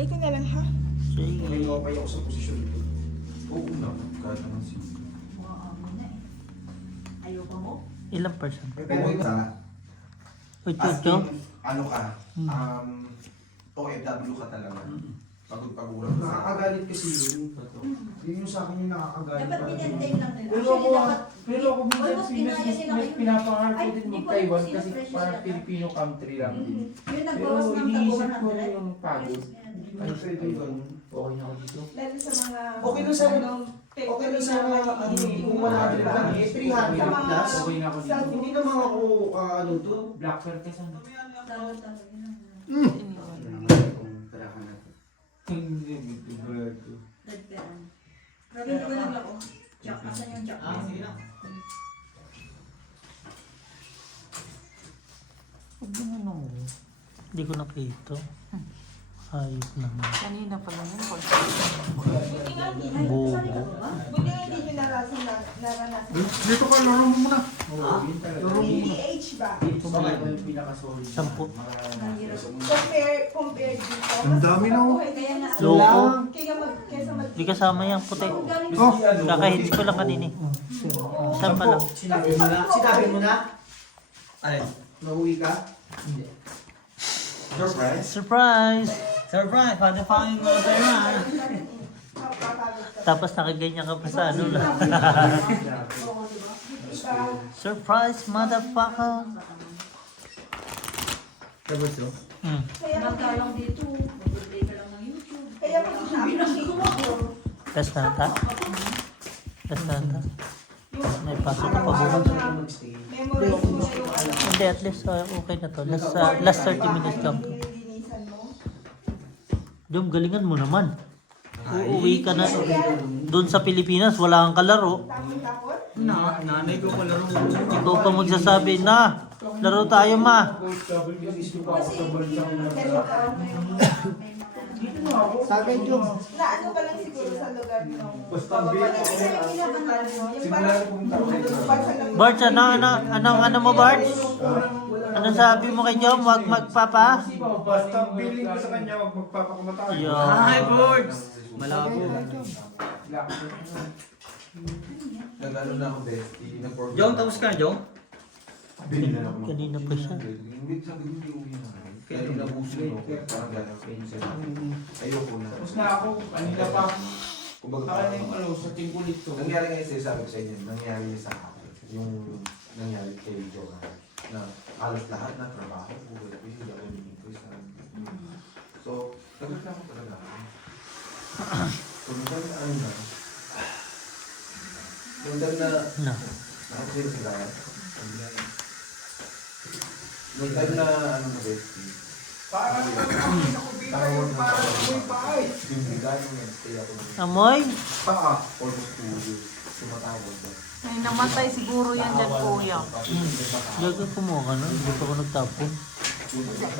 Play ko na lang ha. Sige. May okay ako sa posisyon ko. Oo na, kahit naman siya. Ayoko mo? Ilang person? Pero ito, Uy, as Chucho? in, ano ka, OFW ka talaga. Pagod-pagulang ka. Nakakagalit kasi yun. Yun yung sa akin yung nakakagalit. Dapat pinentain lang nila. Pero Actually, ako, dapat... pero ako Almost minsan kinaya nila kayo. pinapangarap ko Ay, din hindi ko mag-Taiwan alam kung kasi sino fresh parang sila. Filipino country lang din. Yung Pero nagbawas ng iniisip ko 100. yung pagod. Ay, pwede yun. Okay na ako dito. Lalo sa mga... Okay na sa- Okay lang sa mga kung wala din lang eh, 300 plus. Okay na ako dito. Hindi naman ako ano to. Black belt kasi. Hindi, hindi ko. Grabe, hindi ko naglako. Jack, asan yung Jack? Huwag naman ako. Hindi ko nakita. Ayos naman. Kanina pa lang yun. Buti nga hindi. Bobo. Buti nga hindi nyo naranasan. Dito ka, laro mo muna. Oo, yun talaga. PTH ba? Dito ba yung pinaka-solid? 10. Compare dito. Ang dami na, oh. Kaya na. Loko. Kesa mag... Hindi kasama yung puti. Oh, Kakahits ko lang kanini. Saan pa lang? Sinabi mo na? Sinabi mo na? Alin? Nauwi ka? Hindi. Surprise? Surprise! Surprise! Pada pangin mo tayo na. Tapos nakaganyan ka pa sa ano lang. Surprise, motherfucker! Tapos o? Kaya Magkalang dito. Mag-play ka lang ng YouTube. Kaya pag na-appreciate ko. Test na ta? Test na ta? May pasok ka pa bukas. Memorize mo na yung ano. Hindi, at least okay na to. Last 30 minutes lang to. Lilinisan mo. Jom, galingan mo naman. Uuwi ka na. Doon sa Pilipinas, wala kang kalaro. Tapon-tapon. Nanay ko pala rin. Ikaw pa magsasabi na, laro tayo ma. Kasi ganito. Sa akin yung Na ano ka lang siguro sa lugar nyo. Basta Kasi yung pinapanalan mo. Yung parang Bart, ano mo Bart? Ano sabi mo kay Jom? Huwag magpapa? basta feeling ko sa kanya wag magpapakamataas. Yo. Hi, boards! Malabo. Nag-ano na ako, bestie. Nag-forget. Jong, tapos ka, Jong? Bili na ako. Kanina pa siya. Wait, sabi ko, hindi uwi na. Kaya inabuso mo. Parang gano'n. Ayoko na. Tapos na ako, kanila pa. Kumbaga, Saka na yung ano, sa tingkulit ko. nangyari ngayon sa'yo, sabi ko sa inyo, nangyari sa akin. Yung nangyari kay Joe na halos lahat na trabaho ko, hindi ako nag-increase na. So, nagreklamo talaga ako. So, minsan na ano na, minsan na, No. nakapasira si Ryan. May time na, ano na bestie, Parang ako tawag na parang amoy bahay. yung bigay mo yan, stay ako ng Amoy? almost 2 years. Tumatawag ba? Ay, namatay siguro yan dyan, kuya. Gaga kumuha ka na. Hindi pa ako nagtapon.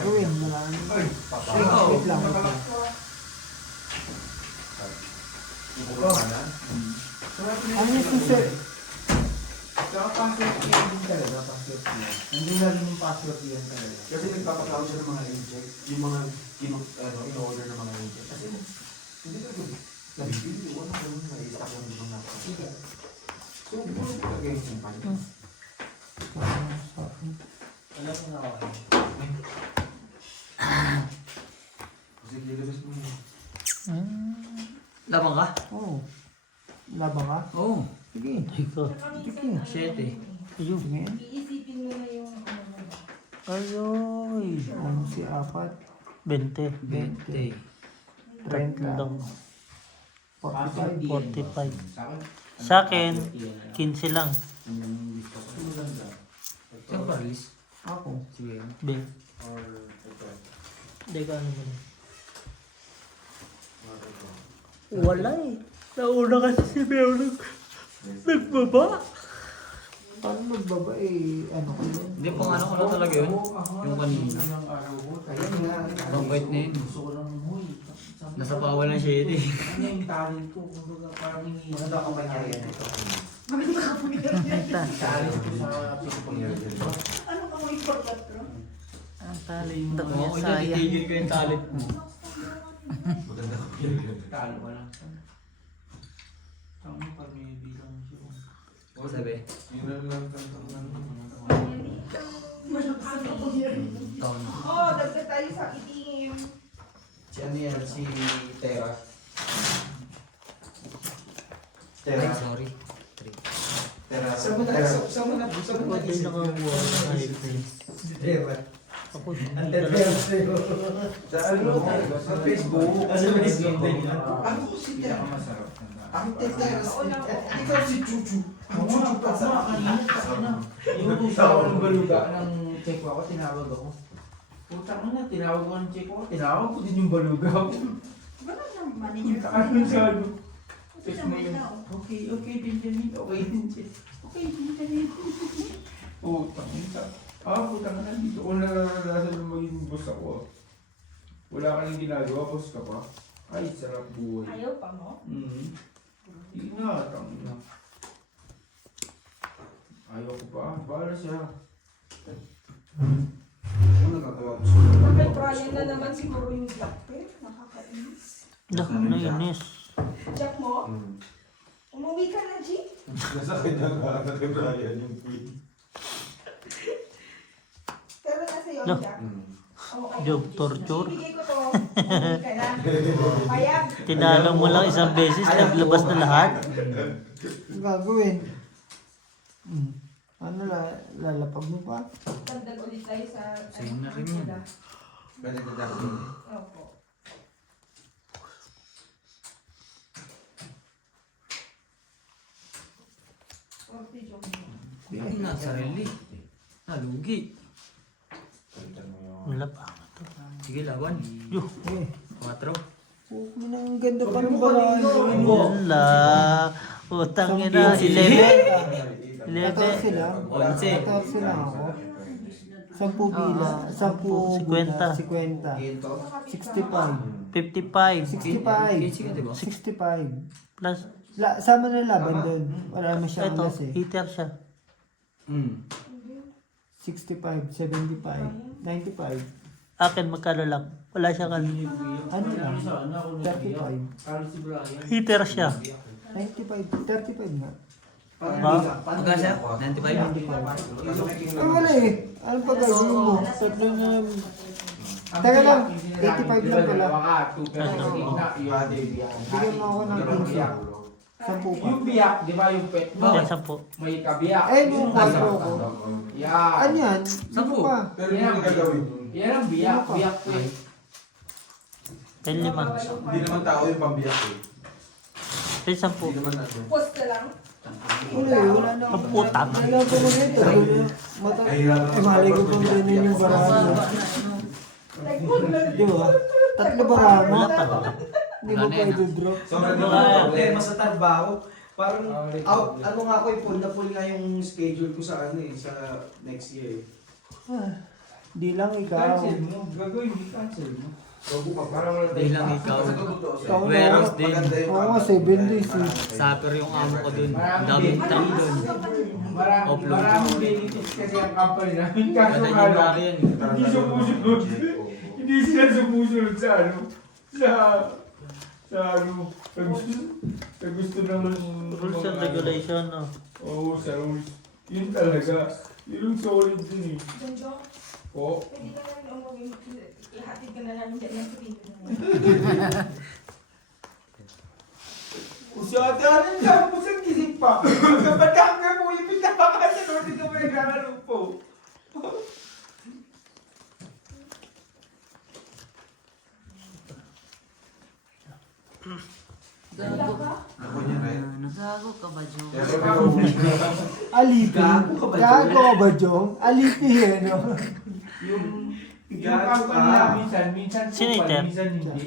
Gawin mo lang. Wait lang. Ano yung susi? Saka password yan din talaga, password yan. Nandun na rin yung password yan talaga. Kasi nagpapatawag siya ng mga inject, yung mga in-order ng mga inject. Kasi hindi ka good. Nabibili, wala ka naman na-stock lang ng mga napakasya. So, bulo ko talaga yung kumpanya. Alam mo na ako. Kasi nilabas mo yun. Labang ka? Oo. Laban ka? Oo. Sige. Ikaw. Siyete. Ayun. iisipin mo na yung ano mo. Ayoy. Ano si apat? 20. 20. 30 lang. 45. 45. Sa akin, 15 lang. Saan pa, Liz? Ako. Sige. Be. Or ito. Hindi ka ano mo na. Or ito. Wala eh. Nauna kasi si Meo nagbaba. Paano magbaba eh, ano ko yun? Hindi, pang ano ko na talaga yun. Yung kanina. Kaya nga. Ang bait na yun. Gusto ko lang umuwi. Nasa bawal ng siyete. Ano yung talent ko? Kumbaga parang hindi. Maganda ako mangyari ito. Talent ko sa Pangyayari. Ano ka mo ipagkat bro? Ang talento Oo, niya, sayang. titigil ko yung talent mo. Talo ka lang. Tama pa may bilang siya. Sabi. Yun lang lang. Taon. Oh, dagdag tayo sa itim. Si ano yan? Si Tera. Ay, sorry. Tera. Saan mo na Pwede nakakuha na kahit na yun. Si Tera. Ako, Ang Tera sa'yo. Sa ano? Sa Facebook. Ano ba yung Ako si Tera. masarap. Ang Tera. Ikaw si Chuchu. Ang Chuchu pa sa Inutusan ako ng baluga ng check ako, tinawag ako. Putang na, tinawag ko ng check ako, tinawag ko din yung baluga. Wala nang manager. Ano sa ano? Kasi Check mo naman yun. daw. Okay, Benjamin. Okay, Benjamin. Okay, Benjamin. Putang na. Putang na, dito ko nararanasan na maging boss ako. Wala ka nang ginagawa, boss ka pa. Ay, sarap buhay. Ayaw pa mo? Hindi na, tangin na. Ayaw ko pa. Bahala siya. Ano nagagawa ko? Bakit Brian na naman siguro yung black pair? Nakakainis. nainis. Jack mo? Umuwi ka na, G? Nasa kanya nga na kay Brian yung queen. Pero nasa iyo, No. Jack. Oo, ay, Job torture. ibigay ko to. Umuwi ka na. Payag. Tinalo mo lang isang beses, naglabas na lahat. Ang gagawin? Ano lalapag mo pa? Dagdag ulit tayo sa... Sa'yo na rin yun. Pwede na dahil. Opo. Forty job mo. Hindi na, sarili. Nalugi. Palitan mo yung... Wala pa. Sige, laban. Yuh. 4. Okay na, ang ganda pa ng balaan. Wala. Utang ina. 11. 14 lang. 11. 14 lang ako. 10 bila. 10 50. 50. 65. 55. 80 ka, diba? 65. Plus, Sama na laban doon. Wala masyadong ito, alas eh. heater siya. 65, 75, 95. Akin magkano lang. Wala siya kan. Ano lang? 35. Carlos si Brian. Heater siya. 95, 35 nga. Magkano siya? 95? 95. Wala eh. Ano pa gagawin mo? Tatlo na... Teka lang, 85 lang pala. Bigyan mo ako ng 15. 10 pa. Yung biyak, di ba yung pet mo? Yan, 10. May kabiyak. Eh, yung 4 ko. Yan. Ano yan? 10. Ano pa? Pero hindi gagawin. Yan ang biyak. Biyak ko eh. 10 lima. Hindi naman tao yung pambiyak eh. 10 Hindi 10. naman ano. Post ka lang. Wala eh, wala na. Ang putang. Wala ko mo nito. Malay ko pang ganyan yung barahan mo. Di ba? Tatlo barahan mo. Wala pa. Hindi mo pwede draw. Sobrang problema sa trabaho. Parang out, ano nga ako full na full nga yung schedule ko sa ano eh, sa next year. Di lang ikaw. Cancel mo, gagawin mo, cancel mo. So buka pa. Parang wala Hindi lang ikaw. Ikaw na. Warehouse din. Oo nga, 7 days eh. Supper yung amo ko dun. Daming tao dun. Upload. Maraming benefits kasi ang company namin. Kaso Kada nga yung lang, laki yan. hindi sumusunod. Hindi sila sumusunod sa ano. Sa ano. Sa gusto ng Rules and regulation, no? Oo, sa rules. Yun talaga. Yun yung solid din eh. Jonjo, Po. pwede ka na lang umuwi. Ihatid ka na namin dyan yung pinto mo. Usyate, ano yung sabi mo sa kisip pa? Ba't ka mo yung pinapakasin? Hindi ka mo nagkakalong po. Gago. Ako niya rin. Gago ka ba, Jo? Alipin. Gago ka ba, Jong? Alipin eh, no? Yung company na minsan Sino kupal, ito? minsan hindi.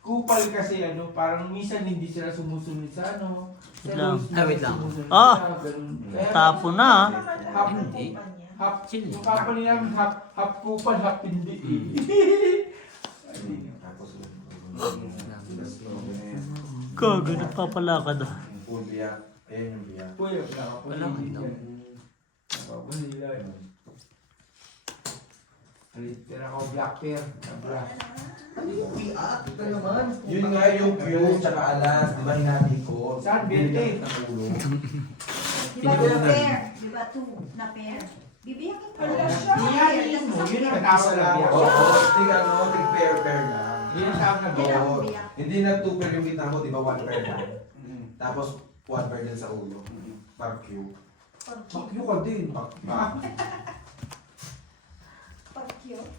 Kupal kasi ano, parang minsan hindi sila sumusunod sa ano. Sa Wait lang. rules Ah, wait lang. sumusunod Ah! sila, ganun. Kaya, Tapo na, ah. Half, Hindi. half, Chill. yung company namin, half kupal, half hindi eh. Tapos Gago, nagpapalakad ah. full biyak. Ayan yung biyak. Kuya, Wala man daw. nakapulila yan. Tira ko black pair. Black. Ito naman. Yun nga yung Q, tsaka alas, di ba hinati ko? Saan, Bente? Ng ulo. Di ba two pair? Di ba two na pair? Bibiyakin pa lang siya. Iyakin mo, yun ang tawag na biyak. Oo, tig pair na. Yun ang tawag na biyak. Oo. Hindi na 2 pair yung kita mo, di ba 1 pair lang? Tapos 1 pair din sa ulo. Par Q. Bakyo ka din. Pag-cute.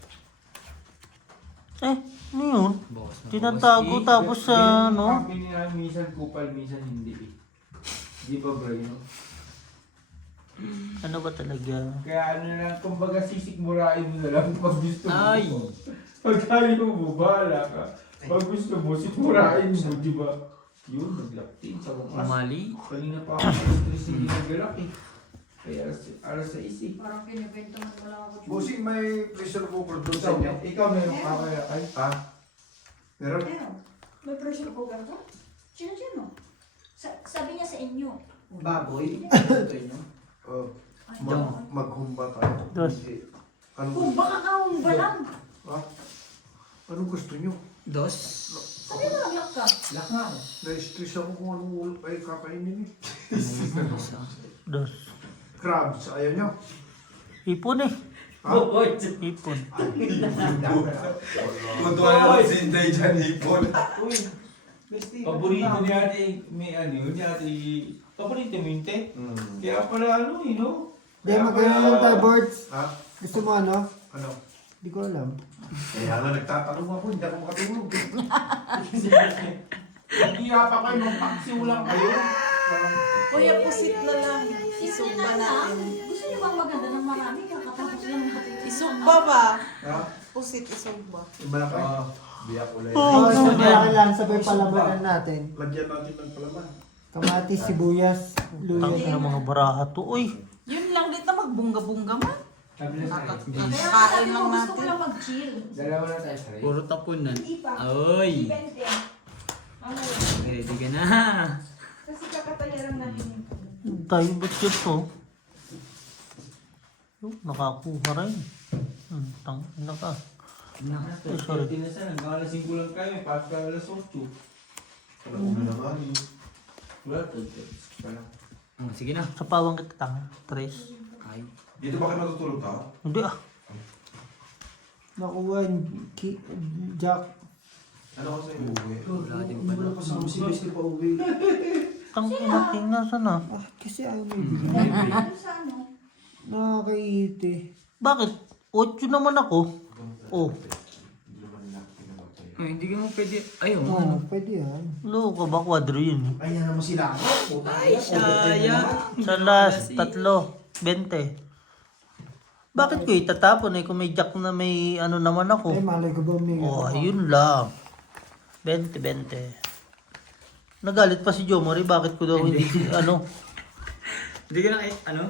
Ano yun? Boss na Tinatago boss. tapos sa ano? Company na minsan kupal, minsan hindi. Di ba bro yun? Ano ba talaga? Kaya ano lang, kumbaga sisikmurain mo na lang pag gusto mo. Ay! Pag ayaw mo, bahala ka. Pag gusto mo, sikmurain mo, di ba? Yun, naglaktin sa wakas. Umali. Kanina pa ako stress hindi nagalak eh. Kaya alas sa isip. Parang pinibento mo lang ako. Bossing, may pressure cooker doon sa Ikaw, inyo. ikaw meron ka kaya kay? Ha? Meron? Meron. May pressure cooker ka? Sino? Sabi niya sa inyo. Baboy? Ito inyo? Jom. Maghumba tayo. Dos. Ano, Kung baka kang balang. anong gusto nyo? Dos. Sabi mo naglak ka. Lak nga. Na-stress ako kung anong ulo ay kakainin eh. Dos. Crabs, ayaw nyo? Ipon eh. Ha? Ipon. Matuwa na si Inday dyan, hipon. Uy, paborito ni ate, may ano yun, ni ate, paborito mo yun, te? Kaya pala ano eh, no? Hindi, magkano lang tayo, Birds. Ha? Gusto mo ano? Ano? Hindi ko alam. Kaya nga nagtatanong ako, hindi ako makatulog. Kaya pa kayo, magpaksiw lang kayo. Kuya, pusit na lang. Isumba natin. Gusto niyo bang maganda ng marami? Kakatapos lang natin. Isugba ba? Ha? Pusit, isugba. Malaki? Biyak ulit. Oo, so kailangan sabay palabanan natin. Lagyan natin ng palaman. Kamatis, sibuyas, Tang luya. ng mga baraha to. Uy, Yun lang dito, magbungga-bungga man. Sabi na sa'yo. Kaya Kain sabi lang ko gusto ko natin. lang mag-chill. Dalawa na tayo, Sari. Puro tapunan. Hindi pa. Ay! Depende. Ano? Ready ka na. Kasi kakatayaran natin yung tayo ba't yun to? Nakakuha rin. Tang ina ka. Ay, sorry. Tinasan, nagkakalasing ko lang kayo, pagka alas 8. Wala ulo naman. Wala, wala. Sige na. Sa pawang kita tang. Tres. Ay. Dito ba kayo matutulog ka? Hindi ah. Nakuha yung Jack. Ano kasi uuwi? Wala din pala. Kasama si Bestie pa uwi. Tang ina king nasa na. Ah, kasi ayaw mo ibigay. ano sa ano? Nakakaiti. Bakit? 8 naman ako. Oh, Hindi naman nila pinabagay. Ay, hindi ka mo pwede. Ayaw mo. Oo, pwede yan. loko ba kwadro yun? Ayan naman sila. Ay, sayang. Sa last, 3, 20. Bakit ko itatapon eh kung may jack na may ano naman Ay, ako? malay ko ba may... Oh, ayun lang. 20. Nagalit pa si Jomori, bakit ko daw hindi ano? Hindi ka na ano?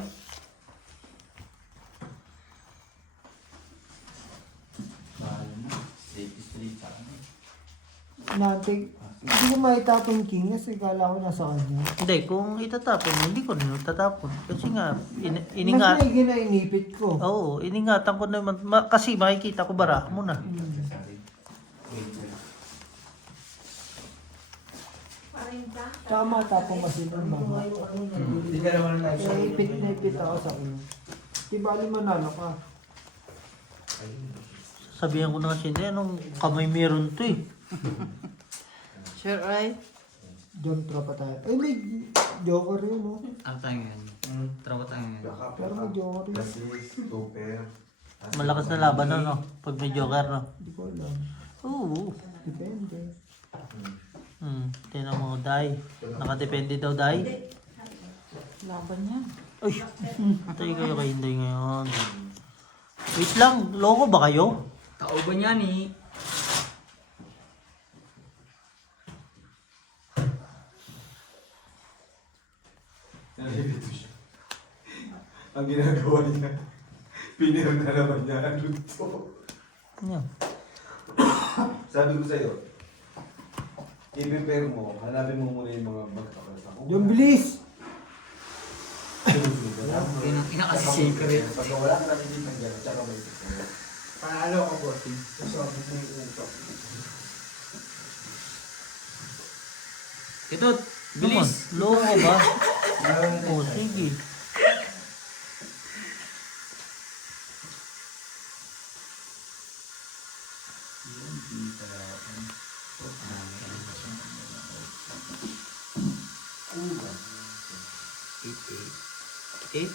Natin, hindi ko maitapon King kasi kala ko nasa kanya. Hindi, kung itatapon mo, hindi ko rin tatapon. Kasi nga, Mas iningat. maigi na inipit ko. Oo, iningatan ko naman. Kasi makikita ko bara mo na. Paring ka? Tsaka matapon kasi ng mga. Hindi ka naman na Kaya ipit na ipit ako sa kanya. Di bali manalo ka. Sabihan ko na kasi, hindi, anong kamay meron to eh. Sure, right? John tropa tayo. Ay, may joker yun, no? Ano tayo ngayon? Trawa tayo ngayon. Pero may joker yun. Kasi 2 pair. Malakas na laban na, no? Pag may joker, no? Hindi ko alam. Oo. Depende. Tinan mo, Day. Nakadepende daw, Day. Laban yan. Ay, tayo kayo kay Inday ngayon. Wait lang, loko ba kayo? Tao ba niyan eh? Nalilito siya. Ang ginagawa niya, pinir na naman niya ang luto. Yan. Sabi ko sa'yo, i-prepare mo, hanapin mo muna yung mga magkakasa. Yung bilis! Ina kasi secret. Pag wala ka natin dito ng gano'n, tsaka may prepare. Panalo ko, bossing. Sasabi ko yung utak. Kitot, Naman, bilis. loko ka ba? Oh, sige.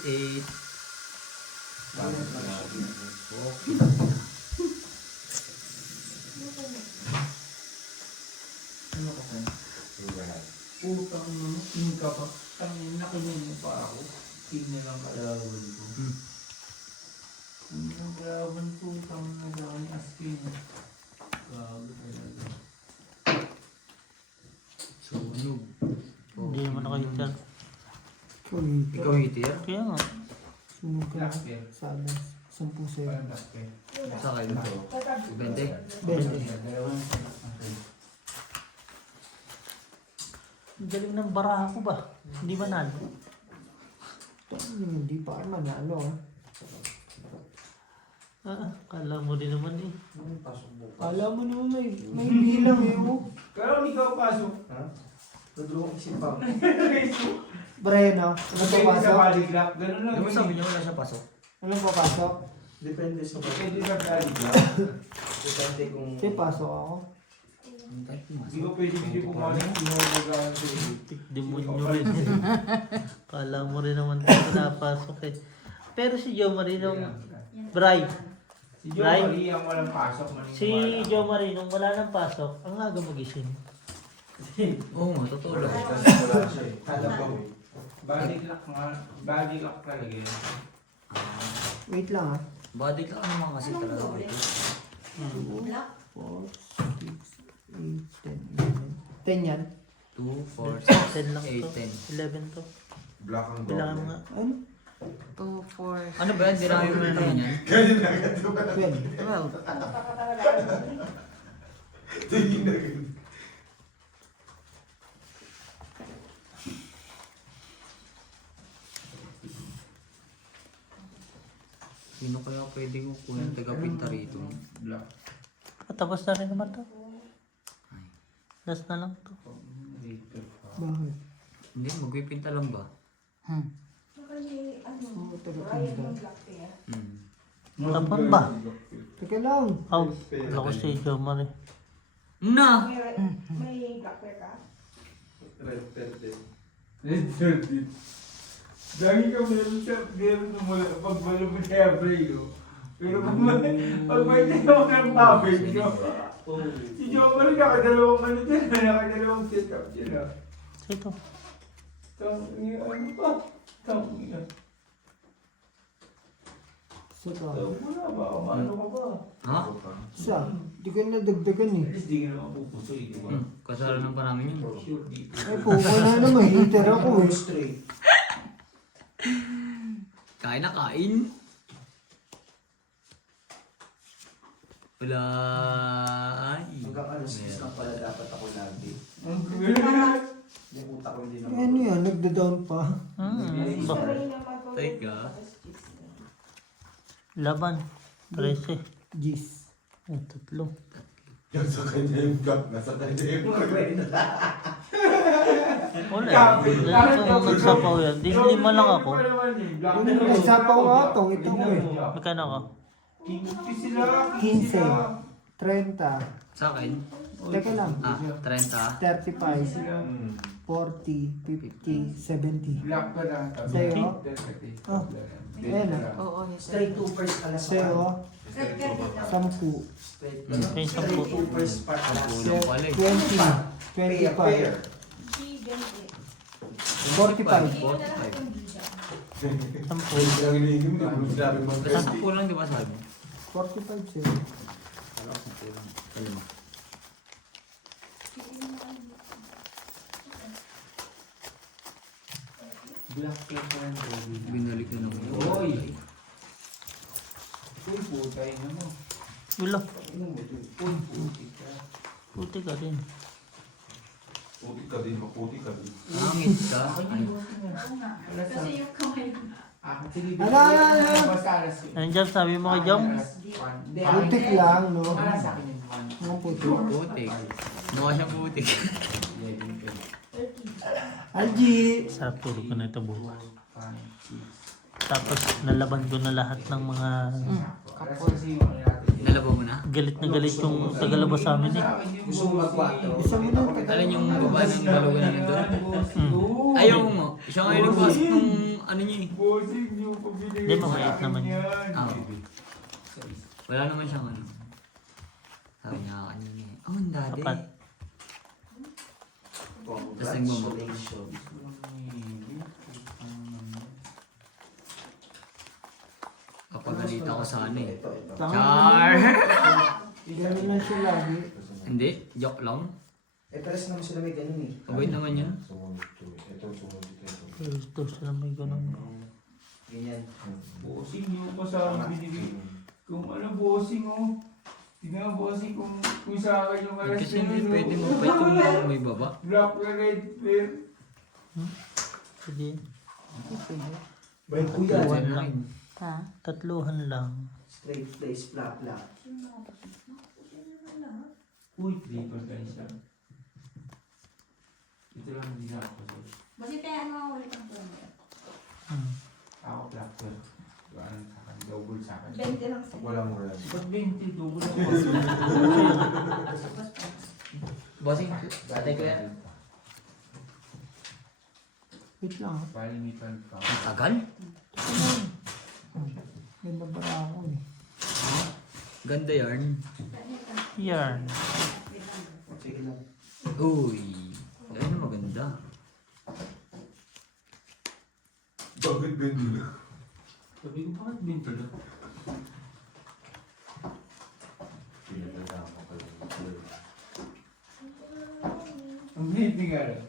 Eight. Ano ka pa? Putang mo, king ka pa. Tangin, nakinig mo pa ako. King na lang kalaban ko. King ng kalaban ko, tangin na lang as king. Gago talaga. Sunog. Hindi naman nakahita. Ikaw hitir? Kaya nga. Sunod ka Last year. sa alas. 10 sa'yo. Parang last year. Sa kayo to? 20? 20. Dalawang Ang galing ng baraha ko ba? Hindi ba nalo? Hindi pa manalo. Kala mo din naman eh. Kala mo naman may bilang eh. Oh. Pero ikaw pasok. Nadulong isip pa. Brian, ano Pwede sa papasok? polygraph. Ganun lang. Di ba sabi niya wala siya pasok? Anong papasok? Depende sa Pwede sa polygraph. Depende kung... Kasi pasok ako. Hindi ko pwede hindi pumasok. Hindi mo magawa sa iyo. Demonyo rin. Kala mo rin naman tayo napasok eh. Pero si Joe Marino, Bray. Si Joe Right? Marie ang walang pasok. Si Joe Marino, wala nang pasok. Ang aga magising. Oo nga, totoo lang. Kasi wala siya eh. Kala ko eh. Body clock nga. Body clock talaga yun. Wait lang ah. Body ka naman kasi talaga. Black. 4, 6, 8, 10, 11. 10 yan? 2, 4, 10 lang 6, to. 8, 11 to. Black ang Bilangan mo nga. Ano? 2, 4, 10. Ano ba yan? Di na kayo na yan. Ganyan na agad diba? 12. Tingin na ganyan. Sino kaya pwede ko kunin taga-pinta rito? Black. Tapos na rin naman to. Last na lang to. Later pa. Bakit? Hindi, magpipinta lang ba? Oo, taga-pinta. Tapon ba? Teka lang. Aw, wala ko si Joe Marino. Na! May black pair ka? Red velvet. Later din. Dami ka meron na mula pag wala mo siya break. Pero pag may tayo ng topic, si Joe Marie nakadalawang ano dyan, nakadalawang setup dyan. Ito. Ano pa? Tangina. Isa ka. Wala ba? Ano ka ba? Ha? Isa. Di ka na dagdagan eh. At least di ka naman pupusoy, di ba? Kasalanan pa namin yun. Sure, di. Ay po, wala naman. Hater ako eh. Straight. Kain na kain. Wala. Ay. Hanggang alas 6 lang pala dapat ako lagi. Ang gawin. Yung utak ko hindi Ano yan? Nagda-down pa. Ba? Teka. Laban. 13. Gis. Ay, tatlo. Yan sa kanya yung black. Nasa kanya yung Wala. Dahil kung nagsapaw yan, di 5 lang ako. Nagsapaw nga ito. Ito ko eh. Magkano ka? 15. 30. Sa akin? Teka lang. 30. 35. 40. 50. 70. Black ka na. Sa'yo? Oh. Ayan na. Oo, Straight 2 first alas Sa'yo, 10. Straight. Okay, 10. Straight 2 first part alas. Kulang pala eh. 20. 25. 45. 45. 10. Ang hinihingin mo, hindi mo sinabi mo. Saan kulang di ba sabi mo? 45 sila. Wala akong kulang. Kalima. Black ka pa rin. Binalik na naman. Oy! Uy, putay na mo. Wala. Uy, puti ka. Puti ka rin. Puti ka din, maputi ka din. Hangit ka. Ay. Kasi yung kamay. Sige, Ano? basta alas. Ano dyan, sabi mo kay Jom? Hindi, Putik lang, no? Wala sa akin yung one. Mga putik. Putik. Mukha siyang putik. Algie! Sarap tulog ko na ito bukas. 5, 6. Tapos nalaban ko na lahat ng mga Alas kasi yung ano natin. Nalabaw mo na? galit na galit yung tagalabas sa amin eh. Gusto mo mag-4? Isa mo na. Alin yung baba ng balugan na nandun? Hmm. Ayaw mo. Siya ngayon nagpasok nung ano niya eh. Bossing, yung pabili Hindi, mabait naman yun. Ah. Wala naman siyang ano. Sabi niya kanina eh. Oh, ang dati. Apat. Tapos nagmamag. Kapag ko sa ano eh. Char! Ganun lang siya lagi. Hindi, joke lang. Eh, pares naman sila may ganun eh. Mabait naman yun. Sumunod to. Ito, sumunod ito. Gusto sila may ganun. Ganyan. Bossing, yung kasama binibig. Kung ano, bossing oh. Tingnan mo, bossing, kung sa akin yung alas Kasi hindi pwede mabait yung may baba. Black na red bear. Sige. Bay kuya. Tatluhan lang. Ha? Tatluhan lang. Straight face, flap, flap. Uy, triple tayo siya. Ito lang hindi na ako. Basta tayo ano ulit ang promo. Hmm. Ako black bear. Ano sa akin, double sa akin. 20 lang sa'yo. Walang wala. Ba't 20? Double ako. Bossing, batay ko yan. Wait lang. Palimitan ka. Ang tagal? Ganda bara ako eh. Ganda yarn. Yarn. Sige lang. Uy, ayun na maganda. Bakit ganun? Sabi ko, bakit 20 lang? Pinagdadama ko lang. Ang hindi nga lang.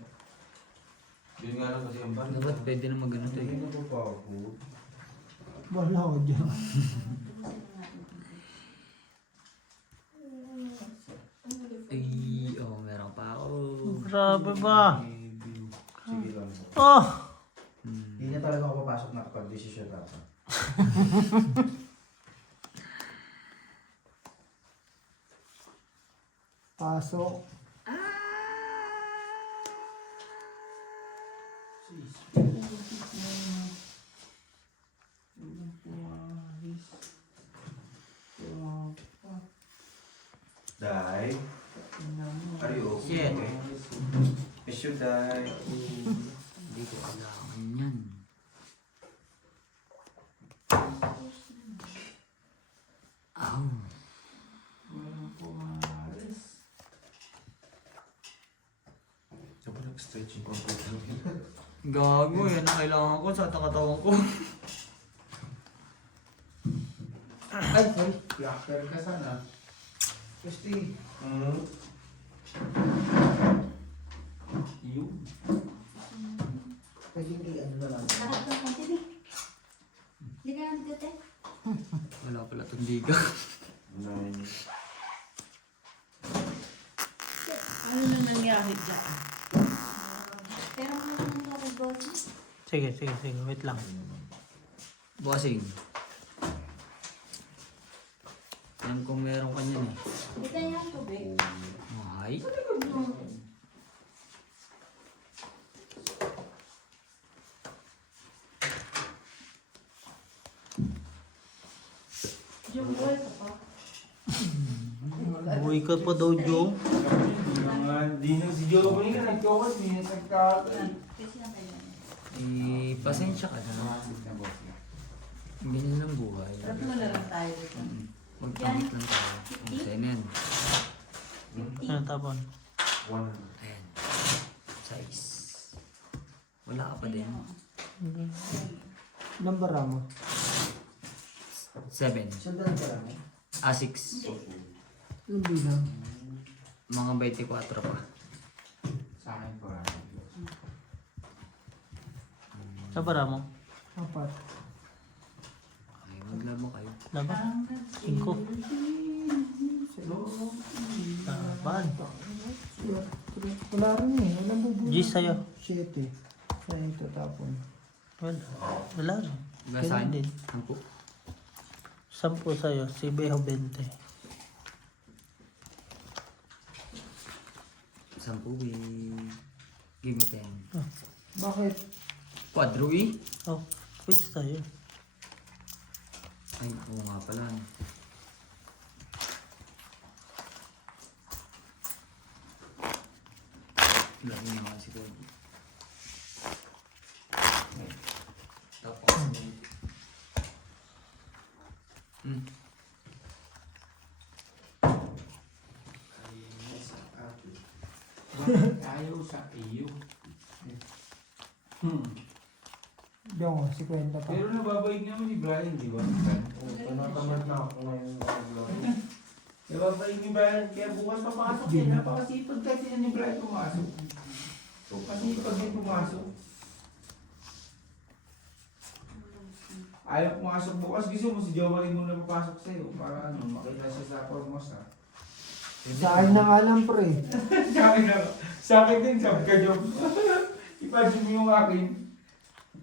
Yun nga lang kasi ang banda. Dapat pwede na magano to Hindi eh. na po pa ako. Wala ako dyan. Ay, oh, meron pa ako. Grabe ba? Sige lang po. Oh! Hindi na talaga ako papasok na kapag desisyon ako. Pasok. Dai. Are you okay? Shit. It should die. Hindi ko kailangan yan. Ow. Dapat nag-stretching ko po. Gago, yan ang kailangan ko sa katawan ko. Ay, sorry. Black bear ka sana. Gusti. Yun. Pwede hindi ano na lang. Lahat ng konti eh. Hindi ka namin dito eh. Wala pala itong diga. Nine. Ano na nangyari dyan? Pero ano naman yung red bossing? Sige, sige, sige. Wait lang. Bossing. Alam kong meron ka niyan eh. Dito yung tubig. Ay. Yung boy ka pa. Buhay ka pa daw, Joe. Di na si Joe ko nga nagkawat. Di na nagkakay. Kasi na kayo. Pasensya ka na. Ganyan lang buhay. Sarap mo na lang tayo dito. Magtamit lang tayo. Sa'yo na yan. Ano tapon? One. Ayan. Size. Wala ka pa din. Ilang bara mo? 7. Sundan ka lang. 6. Ilang bilang? Mga 24 pa. Sa akin po. Sa bara mo? Apat. Okay, maglaro kayo. Laban? 5. Laban. Wala rin eh. Walang bubuo. G sa'yo. 7. Sa ito tapon. Wala. Wala rin. Diba sa akin? Ganun din. 10. 10 sa'yo, si Beho 20. 10 give me 10. Bakit? Quadro eh. Oh, which tayo? Ay, oo nga pala. No. Lagi niya kasi ko. Tapos Ayaw sa iyo. Di ako, 50 pa. Pero nababaig naman ni Brian, di ba? Panatamad na ako ngayon. Nababaig ni Brian, kaya bukas papasok yan. Napakasipag kasi yan ni Brian pumasok. Masipag yan pumasok. Ayaw pumasok bukas. Gusto mo si Joey muna papasok sa'yo para ano, makita siya sa Formosa. Sa akin na nga lang, pre. Sa akin din, sabi ka, Job. Imagine mo yung akin.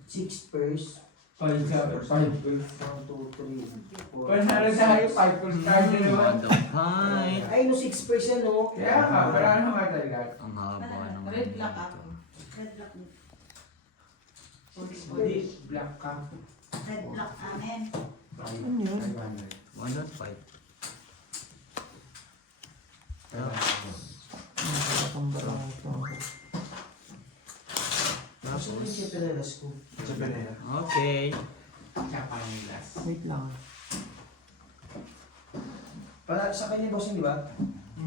6 pairs. 5 pairs. 1, 2, 3, 4. Panalo tayo, 5 pairs tayo na naman. the fight. Ay, no, 6 pairs yan, no? Kaya nga, wala naman talaga. Ang haba naman. Red black ako. Red black. Hindi, black cap. Red black amin. Ano yun? 105. Ang barang ito. Gusto ko yung chipirelas ko. Okay. Chapangilas. Wait lang. Para sa kanya, bossing, di ba?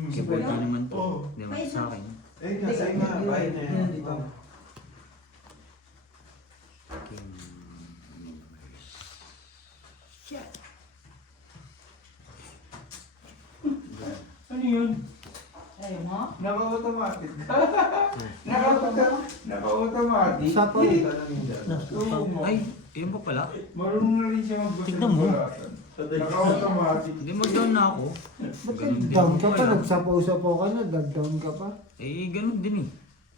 Kipot na naman to. Oo. Di ba sa akin? Eh, nasa nga, bahay na yan. Dito. Ano yun? Ayaw mo? Naka-automatic. Naka-automatic. Sa po. Oo mo. Ay, yun pa pala. Marunong na rin siya magbasa Tignan mo. Naka-automatic. Hindi mag-down na ako. Ba't Ganun din nag-down ka ako pa? eh. Nagsapaw-sapaw ka na, nag-down ka pa. Eh, ganun din eh.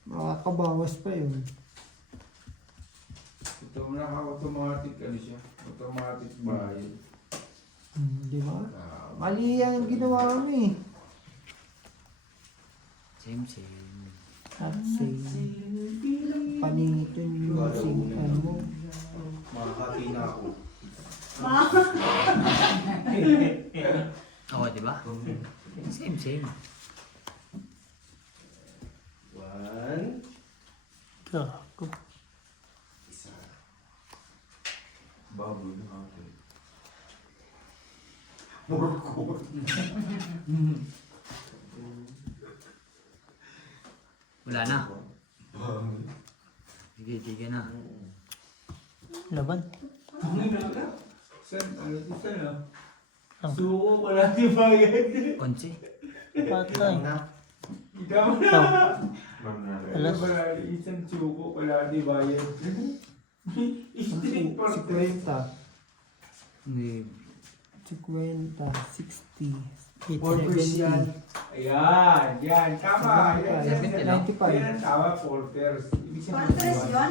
Makakabawas pa yun. Ito naka-automatic ano siya. Automatic bayad. Di ba? Mali ang ginawa mo eh. Same, same. At say, paningit yun yung sing mo. Makakati na ako. Oo, di ba? Same, same. 1, Gago. isa. Bubble na ako. Murko. Wala na. Sige, sige na. Laban. Sir, ano ito sir? Ang- Suko wala di bayad. Konsi. Patay. Ikaw Ikaw. Alas. Wala isang suko wala di bayad. Street for 50, Hindi. 50, 60, 4 yan. 70, Ayan, yan, tama. Yan, yan, yan. 95. Yan ang tama, porters. Ibig Porters yun?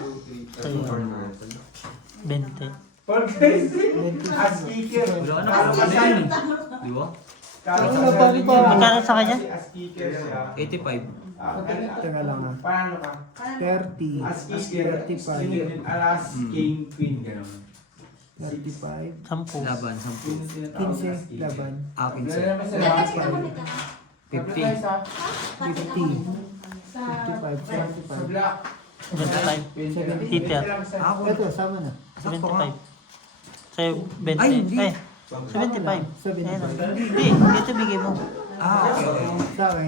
20. Porters. As speaker. Wala na, parang ano yan eh. Di ba? Magkano sa kanya? As speaker siya. 85. Teka lang ah. Paano ka? 30, As speaker. 35, Alas, king, queen, gano'n. 35, 10. Laban, 10. 15, laban, Akin Wala sa naman sa Dapat lahat. kita mo nito. 50. 50, Sa 55, Sa 75. black. 75. Heater. Ako. Ito, sama na. 75. Sa'yo, 20. Ay, hindi. Ay, 75. 75. Ayun, oh. Hindi, dito bigay mo. Ah, okay, okay. Sa akin,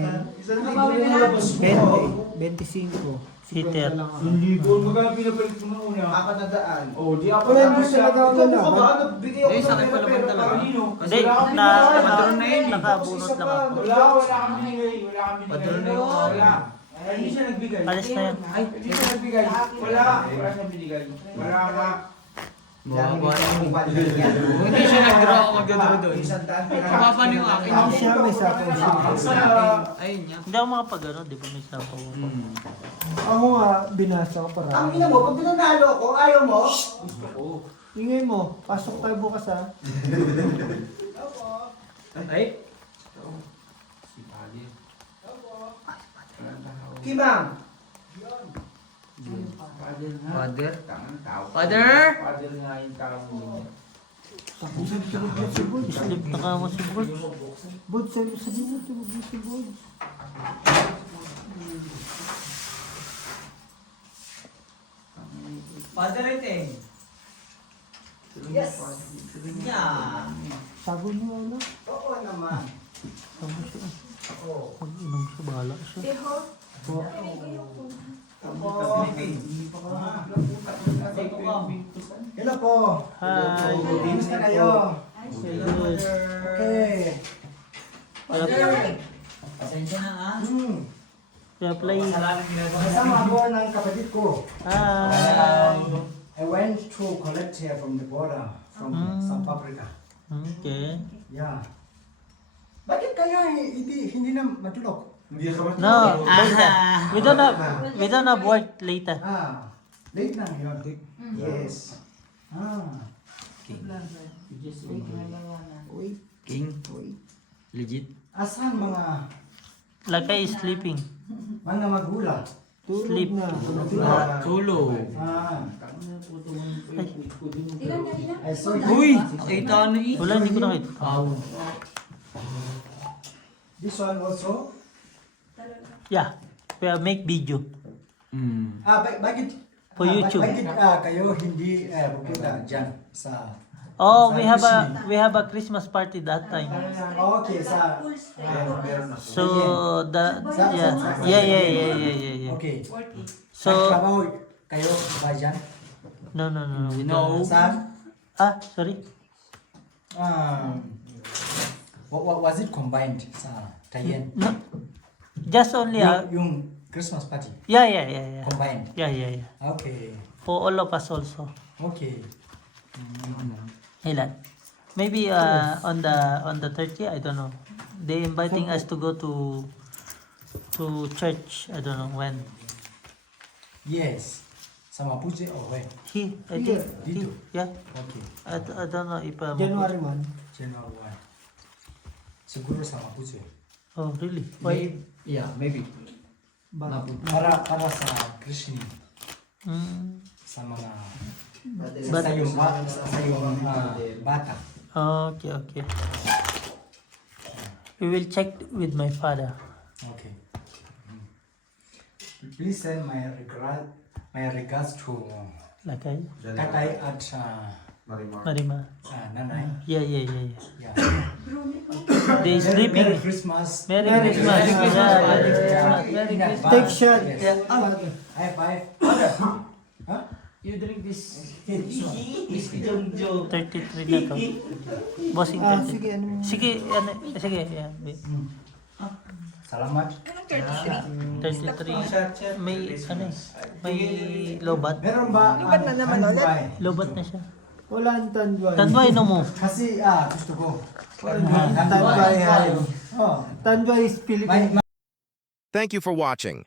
Mabawi na lang. 20, 25. Heater. 50 lang ako. Hindi po, magkano pinapalit mo na una? 400. Oh, di ako Wala mo talaga ako Ikaw lalaban. ba? Nagbigay ako Eh, sa akin ng pala pera talaga. Kanino? Hindi, na, Padron na yun eh. nakabunot lang ako. Wala kang binigay. Wala kang binigay. Padron na yun. Wala. Ay, hindi siya nagbigay. Alis na yan. Ay, hindi siya nagbigay. Wala. Wala siya binigay. Wala ka. Mababa na yun. Kung hindi siya nag-draw ako mag-draw doon. Mababa na yung akin. Ako siya, may sapaw siya. Ayun niya. Hindi ako makapag-ano, di ba may sapaw ako. Ako nga, binasa ko Ang parang. ina mo, pag pinanalo ako, ayaw mo? Gusto ko. Ingay mo. Pasok tayo bukas ha. Ay? Si Padre. Kimang! Padre nga. Father? Tangan tao. Father? Padre nga yung tao mo. Sleep na ka mo si Bud. Bud, sabi mo, tulog mo si Bud. Father ito eh. Yes! Yeah. Sabi mo, ano? Oo naman. Sabi siya. Oo. Pag-inom siya, bahala siya. Hello po. Hi. Kamusta kayo? Good. Okay. Pasensya na ah. Kaya play. Salamat ginagawa. Kasama ako ng kapatid ko. Hi. I went to collect here from the border, from South Africa. Okay. Yeah. Bakit kayo hindi na matulog? Hindi ka ba? No, later. We don't have work later. Late na yun. Yes. Wait. King. Legit. Asan mga Lakay is sleeping. magulang? Sleep. Tulog. I saw you. Uy! Nakita na eh. Wala, hindi ko nakita. Wow. This one also? Yeah. We make video. Bakit? For YouTube. Bakit kayo hindi pupunta dyan sa... Oh, we have a Christmas party that time. Okay, sa... Meron na. So yeah. Okay. So Nagtrabaho kayo ba dyan? no. No. Saan? Sorry. Was it combined sa Tayen? No. Just only Yung Christmas party? yeah. Combined? Yeah. Okay. For all of us also. Okay. Ilan? Maybe on the 30th, I don't know. They inviting us to go to church. I don't know when. Yes. Sa Mapuche or where? I think Dito. yeah. Okay. I don't know if January 1. January 1. Siguro sa Mapuche. Oh really? Why? Yeah, maybe. Para sa Krishna. Sa mga... But sa yung bata. okay. We will check with my father. Okay. Please send my regards to Lakay, Tatay at Marima. Nanay. Yeah. Yeah. They sleeping. Merry Christmas. Merry Christmas. Yeah, Merry Christmas. Merry In Christmas. Take advance. shot. Yes. High five. Huh? You drink this. 33 na to. Bossing 30. Sige, ano mo. Sige, yeah. Salamat. 33. May lobat. Meron ba? Lobat na naman ulit. Lobat na siya. Wala ang tanduan. Tanduay no mo. Kasi gusto ko. Tanduay. Oh. Tanduay is Philippine. My Thank you for watching.